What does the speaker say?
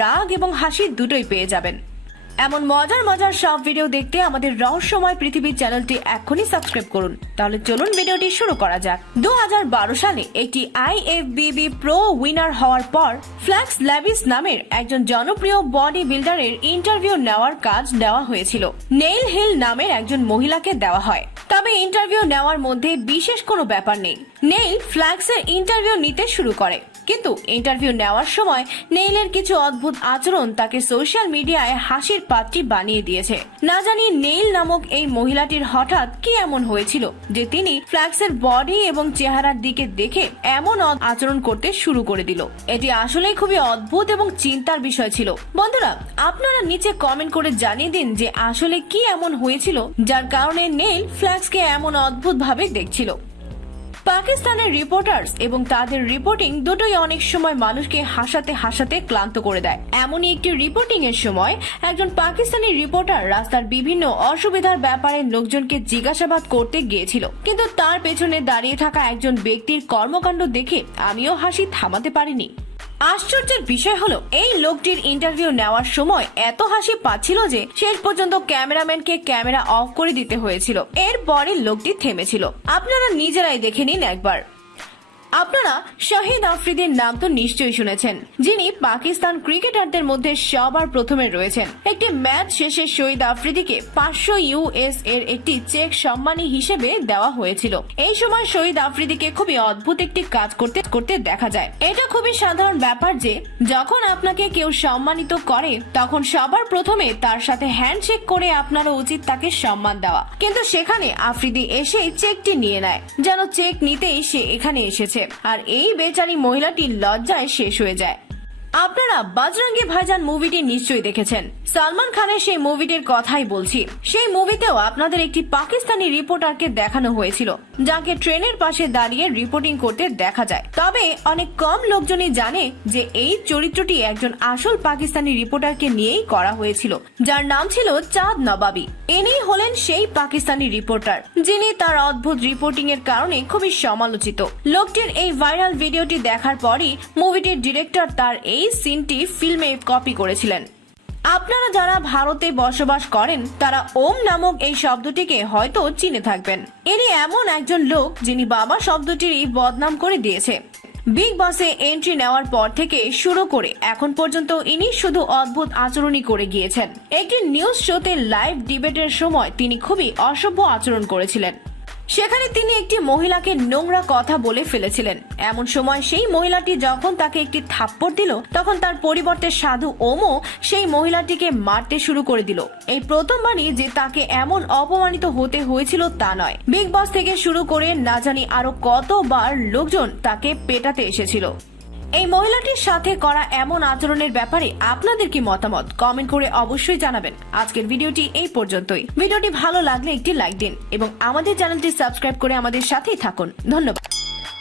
রাগ এবং হাসি দুটোই পেয়ে যাবেন। এমন মজার মজার সব ভিডিও দেখতে আমাদের রহস্যময় পৃথিবীর চ্যানেলটি এখনই সাবস্ক্রাইব করুন। তাহলে চলুন ভিডিওটি শুরু করা যাক। 2012 সালে একটি IFBB প্রো উইনার হওয়ার পর ফ্ল্যাক্স ল্যাভিস নামের একজন জনপ্রিয় বডি বিল্ডারের ইন্টারভিউ নেওয়ার কাজ দেওয়া হয়েছিল। নেইল হিল নামের একজন মহিলাকে দেওয়া হয়। তবে ইন্টারভিউ নেওয়ার মধ্যে বিশেষ কোনো ব্যাপার নেই। নেইল ফ্ল্যাক্সের ইন্টারভিউ নিতে শুরু করে, কিন্তু ইন্টারভিউ নেওয়ার সময় নেইলের কিছু অদ্ভুত আচরণ তাকে সোশ্যাল মিডিয়ায় হাসির পাত্রী বানিয়ে দিয়েছে। না জানি নেইল নামক এই মহিলাটির হঠাৎ কি এমন হয়েছিল যে তিনি ফ্ল্যাক্সের বডি এবং চেহারার দিকে দেখে এমন আচরণ করতে শুরু করে দিল। এটি আসলে খুবই অদ্ভুত এবং চিন্তার বিষয় ছিল। বন্ধুরা, আপনারা নিচে কমেন্ট করে জানিয়ে দিন যে আসলে কি এমন হয়েছিল যার কারণে নেইল ফ্ল্যাক্সকে এমন অদ্ভুত ভাবে দেখছিল। পাকিস্তানের রিপোর্টার্স এবং তাদের রিপোর্টিং দুটোই অনেক সময় মানুষকে হাসাতে হাসাতে ক্লান্ত করে দেয়। এমনই একটি রিপোর্টিং এর সময় একজন পাকিস্তানি রিপোর্টার রাস্তার বিভিন্ন অসুবিধার ব্যাপারে লোকজনকে জিজ্ঞাসাবাদ করতে গিয়েছিল, কিন্তু তার পেছনে দাঁড়িয়ে থাকা একজন ব্যক্তির কর্মকাণ্ড দেখে আমিও হাসি থামাতে পারিনি। আশ্চর্যের বিষয় হলো এই লোকটির ইন্টারভিউ নেওয়ার সময় এত হাসি পাচ্ছিল যে শেষ পর্যন্ত ক্যামেরাম্যানকে ক্যামেরা অফ করে দিতে হয়েছিল। এরপরে লোকটি থেমেছিল। আপনারা নিজেরাই দেখে নিন একবার। আপনারা শাহিদ আফ্রিদির নাম তো নিশ্চয়ই শুনেছেন, যিনি পাকিস্তান ক্রিকেটারদের মধ্যে সবার প্রথমে রয়েছেন। একটি ম্যাচ শেষে শহীদ আফ্রিদিকে 500 US এর একটি চেক সম্মানী হিসেবে দেওয়া হয়েছিল। এই সময় শহীদ আফ্রিদিকে খুবই অদ্ভুত একটি কাজ করতে দেখা যায়। এটা খুবই সাধারণ ব্যাপার যে যখন আপনাকে কেউ সম্মানিত করে তখন সবার প্রথমে তার সাথে হ্যান্ডশেক করে আপনারও উচিত তাকে সম্মান দেওয়া, কিন্তু সেখানে আফ্রিদি এসে চেকটি নিয়ে নেয়, যেন চেক নিতেই সে এখানে এসেছে। আর এই বেচারি মহিলাটি লজ্জায় শেষ হয়ে যায়। আপনারা বজরঙ্গি ভাইজান মুভিটি নিশ্চয়ই দেখেছেন। সালমান খানের সেই মুভিটির কথাই বলছি। সেই মুভিতেও আপনাদের একটি পাকিস্তানি রিপোর্টারকে দেখানো হয়েছিল, যাকে ট্রেনের পাশে দাঁড়িয়ে রিপোর্টিং করতে দেখা যায়। তবে অনেক কম লোকজনই জানে যে এই চরিত্রটি একজন আসল পাকিস্তানি রিপোর্টারকে নিয়েই করা হয়েছিল, যার নাম ছিল চাঁদ নবাবী। ইনি হলেন সেই পাকিস্তানি রিপোর্টার যিনি তার অদ্ভুত রিপোর্টিং এর কারণে খুবই সমালোচিত। লোকটির এই ভাইরাল ভিডিওটি দেখার পরই মুভিটির ডিরেক্টর তার এই সিনটি ফিল্মে কপি করেছিলেন। আপনারা যারা ভারতে বসবাস করেন তারা ওম নামক এই শব্দটিকে হয়তো চিনে থাকবেন। ইনি এমন একজন লোক যিনি বাবা শব্দটিরই বদনাম করে দিয়েছে। বিগ বসে এন্ট্রি নেওয়ার পর থেকে শুরু করে এখন পর্যন্ত ইনি শুধু অদ্ভুত আচরণই করে গিয়েছেন। একটি নিউজ শোতে লাইভ ডিবেটের সময় তিনি খুবই অসভ্য আচরণ করেছিলেন। সেখানে তিনি একটি মহিলাকে নোংরা কথা বলে ফেলেছিলেন। এমন সময় সেই মহিলাটি যখন তাকে একটি থাপ্পড় দিল, তখন তার পরিবর্তে সাধু ওমও সেই মহিলাটিকে মারতে শুরু করে দিল। এই প্রথমবারই যে তাকে এমন অপমানিত হতে হয়েছিল তা নয়, বিগ বস থেকে শুরু করে না জানি আরো কতবার লোকজন তাকে পেটাতে এসেছিল। এই মহিলাটির সাথে করা এমন আচরণের ব্যাপারে আপনাদের কি মতামত কমেন্ট করে অবশ্যই জানাবেন। আজকের ভিডিওটি এই পর্যন্তই। ভিডিওটি ভালো লাগলে একটি লাইক দিন এবং আমাদের চ্যানেলটি সাবস্ক্রাইব করে আমাদের সাথেই থাকুন। ধন্যবাদ।